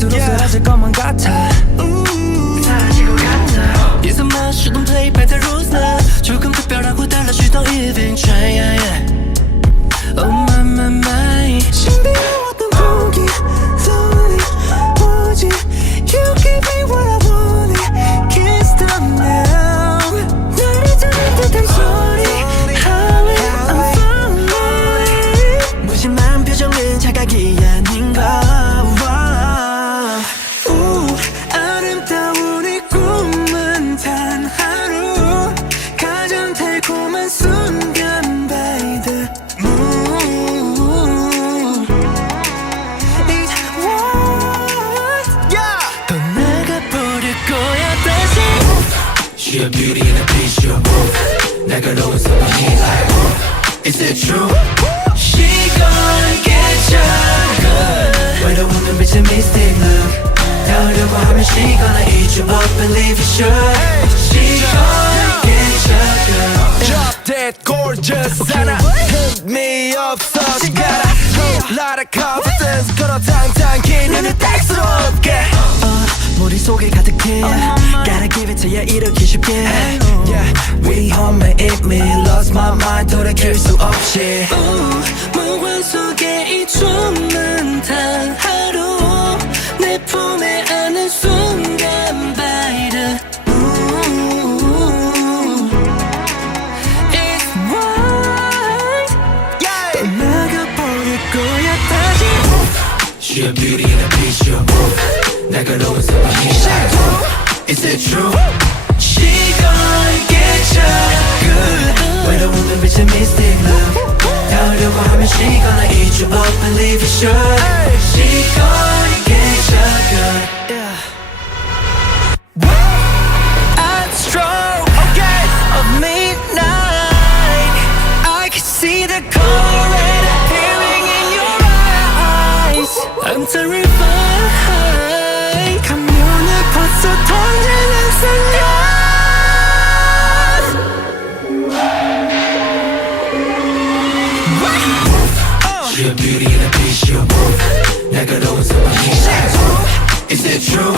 갈수록 사라질 것만 같아. 사라질 것 같아. It's a must, you don't play by the rules now. 조금 특별하고 달라지던 eventually, yeah, yeah. Oh my my my. 신비로웠던 공기 소리 오지. You give me what I want it. Can't stop now. 나를 잡을 듯한 소리 How I'm falling. 무심한 표정은 자각이 아닌 걸. 아름다운 이 꿈은 단 하루. 가장 달콤한 순간 by the moon. It's what 떠나가버릴 거야 다시. She a beauty and a beast, you a wolf. 날카로운 소문이 like Is it true? She gon' get you good. 외로운 눈빛의 mystic look. 닿으려고 하면 she gonna eat you up, believe you should. She gonna get you good. Drop dead gorgeous 하나 흠이 없어. She got a whole lot of confidence. 걸어 당당 긴 눈을 딱스럽게 머릿속에 가득해. Gotta give it to ya 이렇게 쉽게. Yeah, 우리 험해 it me lost my mind 돌이킬 수 없이. 몽환 속에 이 춤은 단 하루. 내 품에 안은 순간 by the moon. It's right. 떠나가버릴 거야 다시. She a beauty and a beast, you a wolf. 날카로운 소문이 like Is it true? She gon' get you good. 외로운 눈빛의 mystic look. 닿으려고 하면 she gonna eat you up, believe you should. She gonna get you good. At stroke of midnight, I can see the color red appearing in your eyes. I'm terrified. 가면을 벗어 던지는 순간. She a beauty and a beast, you a wolf. 날카로운 소문이 like Is it true?